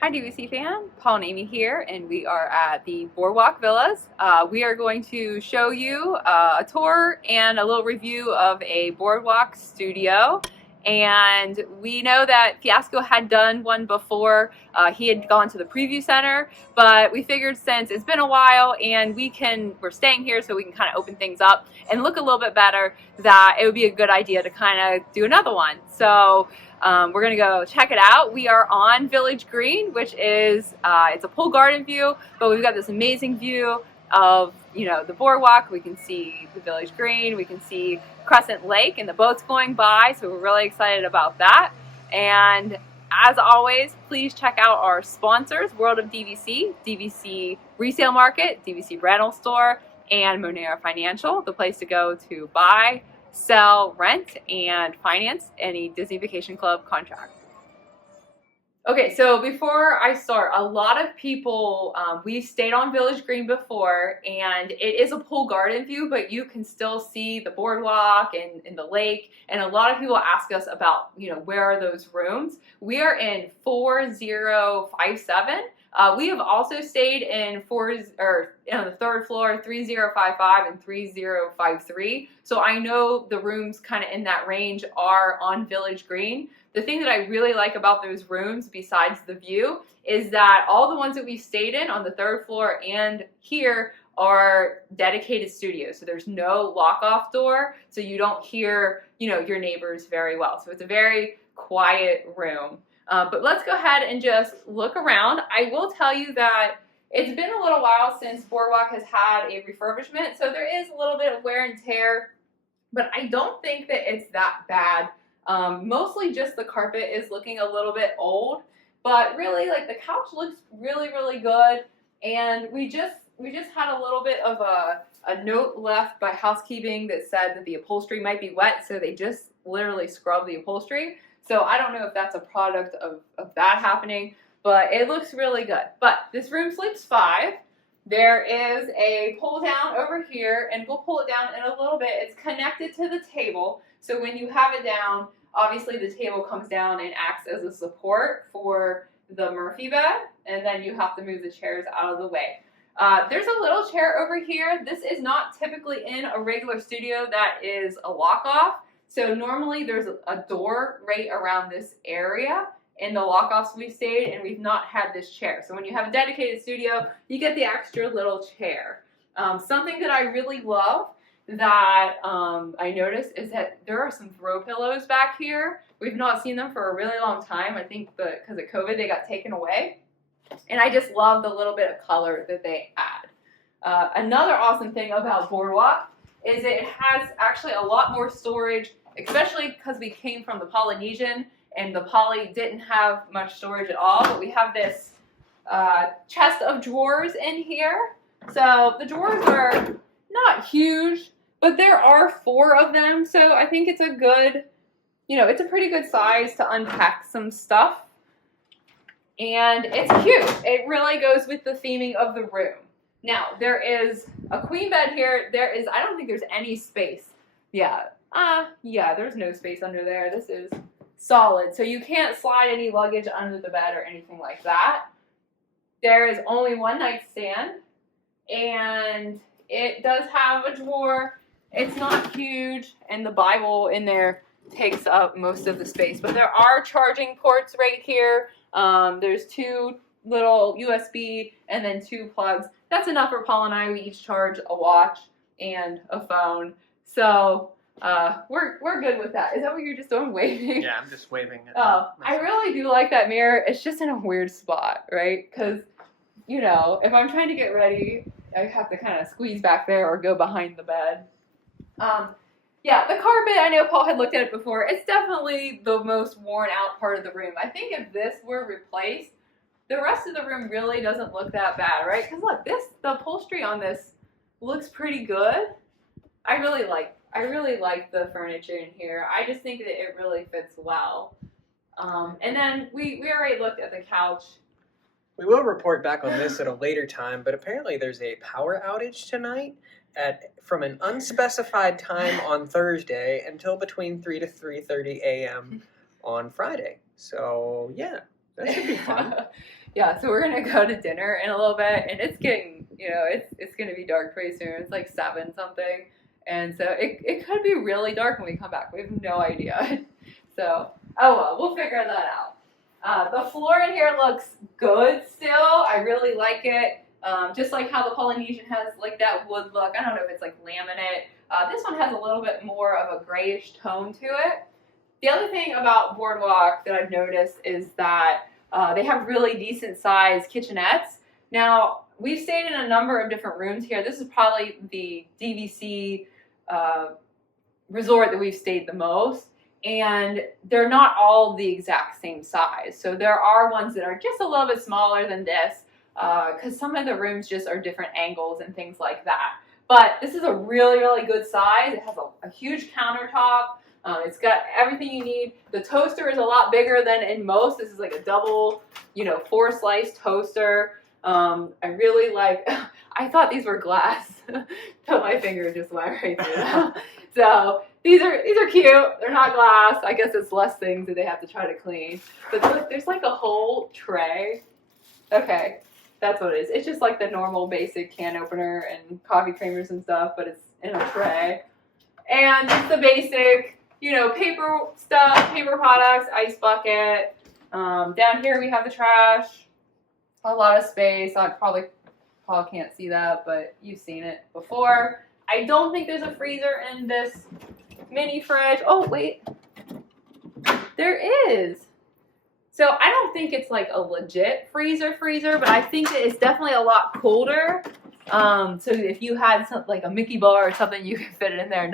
Hi DVC fan, Paul and Amy here, and we are at the BoardWalk Villas. We are going to show you a tour and a little review of a BoardWalk studio. And we know that Fiasco had done one before. He had gone to the preview center, but we figured since it's been a while and we're staying here so we can kind of open things up and look a little bit better, that it would be a good idea to kind of do another one. So we're gonna go check it out. We are on Village Green, which is it's a pool garden view, but we've got this amazing view of the boardwalk. We can see the Village Green, we can see Crescent Lake and the boats going by, so we're really excited about that. And as always, please check out our sponsors: World of DVC, DVC Resale Market, DVC Rental Store, and Monera Financial, the place to go to buy, sell, rent, and finance any Disney Vacation Club contract. Okay, so before I start, a lot of people, we've stayed on Village Green before, and it is a pool garden view, but you can still see the boardwalk and the lake, and a lot of people ask us about, where are those rooms? We are in 4057. We have also stayed in on the third floor, 3055 and 3053. So I know the rooms kind of in that range are on Village Green. The thing that I really like about those rooms, besides the view, is that all the ones that we've stayed in on the third floor and here are dedicated studios. So there's no lock-off door, so you don't hear, your neighbors very well. So it's a very quiet room. But let's go ahead and just look around. I will tell you that it's been a little while since BoardWalk has had a refurbishment, so there is a little bit of wear and tear, but I don't think that it's that bad. Mostly just the carpet is looking a little bit old, but really, the couch looks really, really good. And we just had a little bit of a note left by housekeeping that said that the upholstery might be wet, so they just literally scrubbed the upholstery. So I don't know if that's a product of that happening, but it looks really good. But this room sleeps 5. There is a pull down over here, and we'll pull it down in a little bit. It's connected to the table, so when you have it down, obviously the table comes down and acts as a support for the Murphy bed, and then you have to move the chairs out of the way. There's a little chair over here. This is not typically in a regular studio that is a lock-off. So normally there's a door right around this area in the lock-offs we've stayed, and we've not had this chair. So when you have a dedicated studio, you get the extra little chair. Something that I really love that I noticed is that there are some throw pillows back here. We've not seen them for a really long time. I think because of COVID they got taken away. And I just love the little bit of color that they add. Another awesome thing about BoardWalk is it has actually a lot more storage, especially because we came from the Polynesian and the Poly didn't have much storage at all, but we have this chest of drawers in here. So the drawers are not huge, but there are 4 of them, so I think it's a good, it's a pretty good size to unpack some stuff. And it's cute. It really goes with the theming of the room. Now, there is a queen bed here. I don't think there's any space. Yeah, there's no space under there. This is solid, so you can't slide any luggage under the bed or anything like that. There is only one nightstand, and it does have a drawer. It's not huge, and the Bible in there takes up most of the space. But there are charging ports right here. There's 2 little USB and then 2 plugs. That's enough for Paul and I. We each charge a watch and a phone. So we're good with that. Is that what you're just doing, waving? Yeah, I'm just waving. I really do like that mirror. It's just in a weird spot, right? Because, if I'm trying to get ready, I have to kind of squeeze back there or go behind the bed. Yeah, the carpet, I know Paul had looked at it before. It's definitely the most worn out part of the room. I think if this were replaced, the rest of the room really doesn't look that bad, right? Because look, the upholstery on this looks pretty good. I really like the furniture in here. I just think that it really fits well. And then we already looked at the couch. We will report back on this at a later time, but apparently there's a power outage tonight from an unspecified time on Thursday until between 3 to 3:30 a.m. on Friday. So, yeah, that should be fun. Yeah, so we're gonna go to dinner in a little bit, and it's getting, it's gonna be dark pretty soon. It's like 7 something, and so it could be really dark when we come back. We have no idea. So, oh well, we'll figure that out. The floor in here looks good still. I really like it. Just like how the Polynesian has like that wood look. I don't know if it's like laminate. This one has a little bit more of a grayish tone to it. The other thing about BoardWalk that I've noticed is that they have really decent sized kitchenettes. Now, we've stayed in a number of different rooms here. This is probably the DVC resort that we've stayed the most. And they're not all the exact same size. So there are ones that are just a little bit smaller than this because some of the rooms just are different angles and things like that. But this is a really, really good size. It has a huge countertop. It's got everything you need. The toaster is a lot bigger than in most. This is like a double, 4-slice toaster. I really like, I thought these were glass. But my finger just went right through them. So these are cute. They're not glass. I guess it's less things that they have to try to clean. But look, there's like a whole tray. Okay, that's what it is. It's just like the normal basic can opener and coffee creamers and stuff, but it's in a tray. And it's the basic, paper stuff, paper products, ice bucket. Down here we have the trash. A lot of space. I probably can't see that, but you've seen it before. I don't think there's a freezer in this mini fridge. Oh, wait. There is. So I don't think it's like a legit freezer, but I think that it's definitely a lot colder. So if you had something like a Mickey bar or something, you can fit it in there.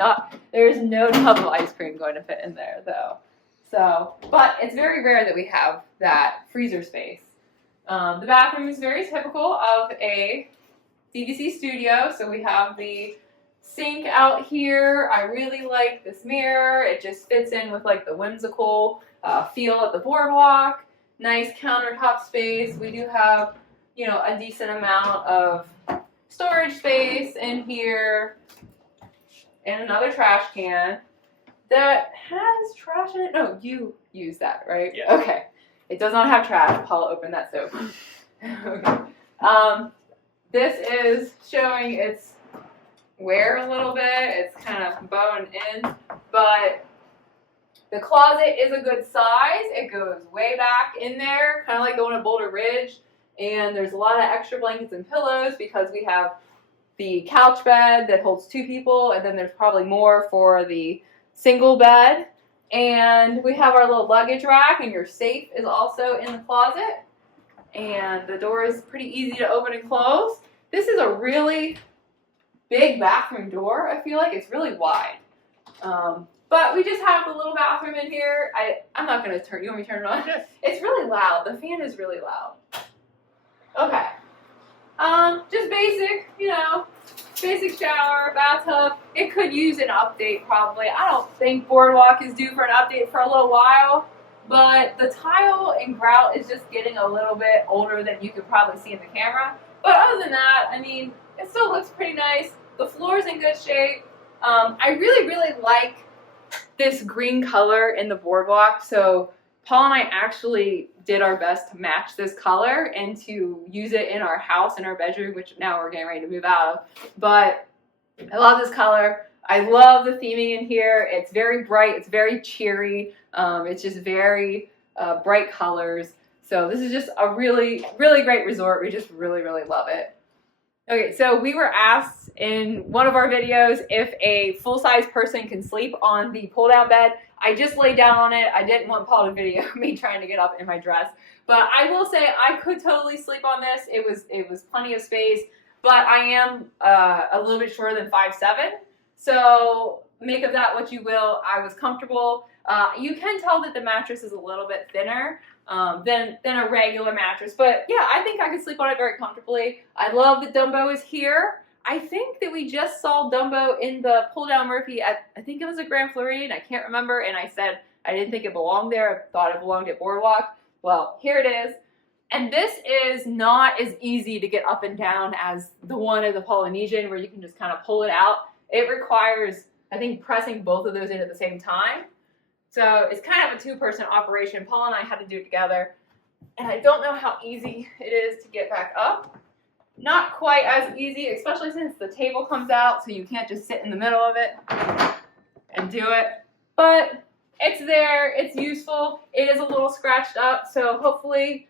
There's no tub of ice cream going to fit in there, though. So, but it's very rare that we have that freezer space. The bathroom is very typical of a DVC studio. So we have the sink out here. I really like this mirror. It just fits in with like the whimsical feel of the BoardWalk. Nice countertop space. We do have, a decent amount of storage space in here. And another trash can that has trash in it. No, you use that, right? Yeah. Okay. It does not have trash. Paula opened that soap. Okay. This is showing its wear a little bit. It's kind of bowing in, but the closet is a good size. It goes way back in there, kind of like the one at Boulder Ridge. And there's a lot of extra blankets and pillows because we have the couch bed that holds 2 people, and then there's probably more for the single bed. And we have our little luggage rack, and your safe is also in the closet. And the door is pretty easy to open and close. This is a really big bathroom door. I feel like it's really wide. But we just have the little bathroom in here. I'm not going to turn, you want me to turn it on? It's really loud. The fan is really loud. Okay. Just basic, basic shower, bathtub. It could use an update probably. I don't think BoardWalk is due for an update for a little while, but the tile and grout is just getting a little bit older than you could probably see in the camera. But other than that, it still looks pretty nice. The floor's in good shape. I really, really like this green color in the BoardWalk. So Paul and I actually did our best to match this color and to use it in our house, in our bedroom, which now we're getting ready to move out of. But I love this color. I love the theming in here. It's very bright. It's very cheery. It's just very bright colors. So this is just a really, really great resort. We just really, really love it. Okay, so we were asked in one of our videos if a full-size person can sleep on the pull-down bed. I just laid down on it. I didn't want Paul to video me trying to get up in my dress. But I will say I could totally sleep on this. It was plenty of space. But I am a little bit shorter than 5'7". So make of that what you will. I was comfortable. You can tell that the mattress is a little bit thinner than a regular mattress. But yeah, I think I could sleep on it very comfortably. I love that Dumbo is here. I think that we just saw Dumbo in the pull-down Murphy at, I think it was a Grand Floridian. I can't remember. And I said I didn't think it belonged there. I thought it belonged at BoardWalk. Well, here it is. And this is not as easy to get up and down as the one at the Polynesian where you can just kind of pull it out. It requires, I think, pressing both of those in at the same time. So it's kind of a 2-person operation. Paul and I had to do it together. And I don't know how easy it is to get back up. Not quite as easy, especially since the table comes out, so you can't just sit in the middle of it and do it. But it's there, it's useful. It is a little scratched up, so hopefully,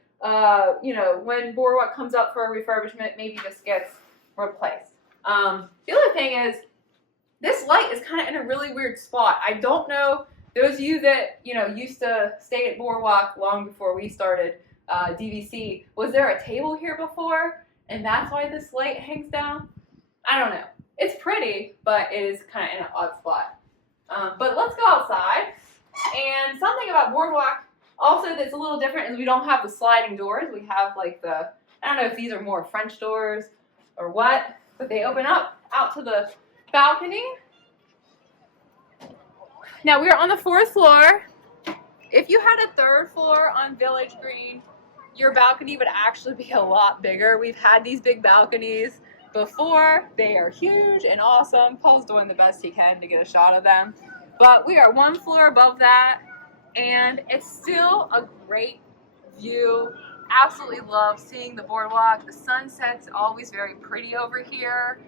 you know, when BoardWalk comes up for a refurbishment, maybe this gets replaced. The other thing is, this light is kind of in a really weird spot. I don't know, those of you that, you know, used to stay at BoardWalk long before we started DVC, was there a table here before? And that's why this light hangs down? I don't know. It's pretty, but it is kind of in an odd spot. But let's go outside. And something about BoardWalk also that's a little different is we don't have the sliding doors. We have like the, I don't know if these are more French doors or what, but they open up out to the balcony. Now we are on the 4th floor. If you had a 3rd floor on Village Green, your balcony would actually be a lot bigger. We've had these big balconies before. They are huge and awesome. Paul's doing the best he can to get a shot of them. But we are 1 floor above that, and it's still a great view. Absolutely love seeing the BoardWalk. The sunset's always very pretty over here.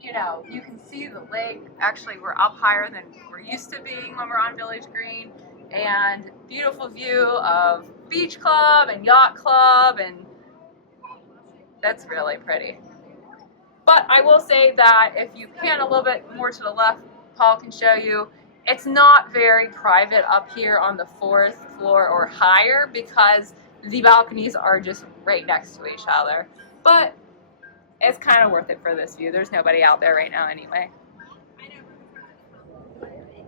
You know, you can see the lake. Actually, we're up higher than we're used to being when we're on Village Green. And beautiful view of Beach Club and Yacht Club, and that's really pretty. But I will say that if you pan a little bit more to the left, Paul can show you, it's not very private up here on the 4th floor or higher because the balconies are just right next to each other. But it's kind of worth it for this view. There's nobody out there right now anyway.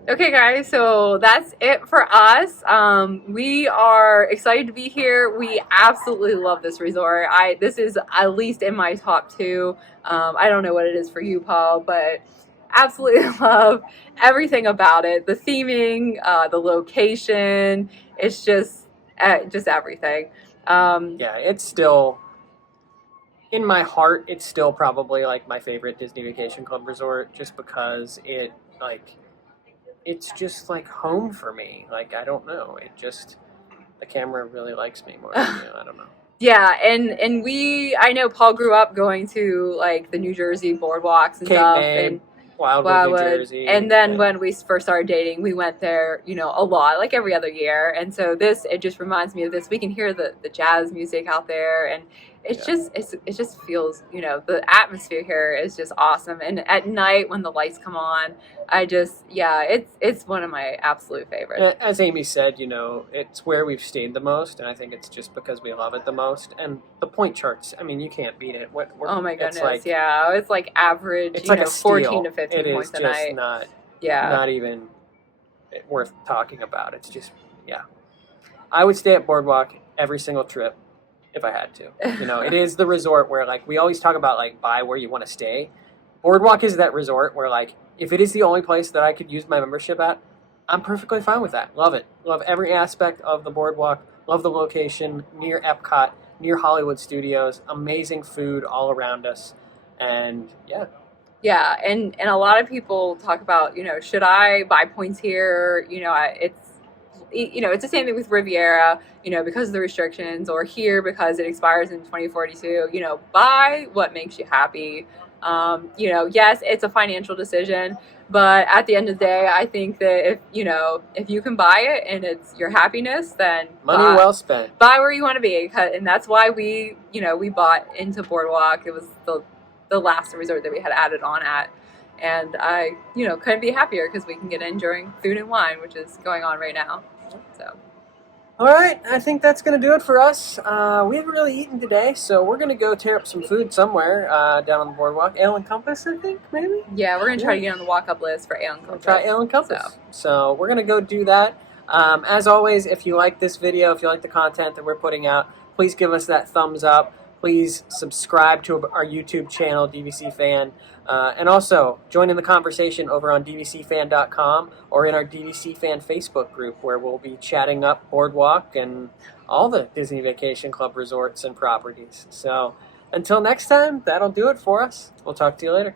Okay guys, so that's it for us. We are excited to be here. We absolutely love this resort. This is at least in my top 2. I don't know what it is for you, Paul, but absolutely love everything about it. The theming, the location, it's just everything. Yeah, it's still, in my heart, it's still probably like my favorite Disney Vacation Club resort, just because it, like, it's just like home for me. Like, I don't know. It just, the camera really likes me more. I don't know. Yeah, and I know Paul grew up going to like the New Jersey boardwalks and Cape stuff. May, And Wildwood, New Jersey. And then when we first started dating, we went there, you know, a lot, like every other year. And so it just reminds me of this. We can hear the jazz music out there, and it just feels, you know, the atmosphere here is just awesome. And at night when the lights come on, it's one of my absolute favorites. As Amy said, you know, it's where we've stayed the most, and I think it's just because we love it the most. And the point charts, I mean, you can't beat it. Oh my goodness, it's like average, it's like 14 to 15 points a night. It is just not even worth talking about. It's just, I would stay at BoardWalk every single trip if I had to. You know, it is the resort where, like, we always talk about, like, buy where you want to stay. BoardWalk is that resort where, like, if it is the only place that I could use my membership at, I'm perfectly fine with that. Love it. Love every aspect of the BoardWalk. Love the location, near Epcot, near Hollywood Studios. Amazing food all around us. And, Yeah, and a lot of people talk about, you know, should I buy points here? You know, it's the same thing with Riviera, you know, because of the restrictions, or here because it expires in 2042. You know, buy what makes you happy. You know, yes, it's a financial decision, but at the end of the day, I think that if you can buy it and it's your happiness, then money well spent. Buy where you want to be, and that's why we bought into BoardWalk. It was the last resort that we had added on at, and I couldn't be happier because we can get in during food and wine, which is going on right now. So. All right, I think that's going to do it for us. We haven't really eaten today, so we're going to go tear up some food somewhere down on the BoardWalk. Ale and Compass, I think, maybe? Yeah, we're going to try to get on the walk-up list for Ale and Compass. We'll try Ale and Compass. So we're going to go do that. As always, if you like this video, if you like the content that we're putting out, please give us that thumbs up. Please subscribe to our YouTube channel, DVC Fan. And also, join in the conversation over on dvcfan.com or in our DVC Fan Facebook group, where we'll be chatting up BoardWalk and all the Disney Vacation Club resorts and properties. So, until next time, that'll do it for us. We'll talk to you later.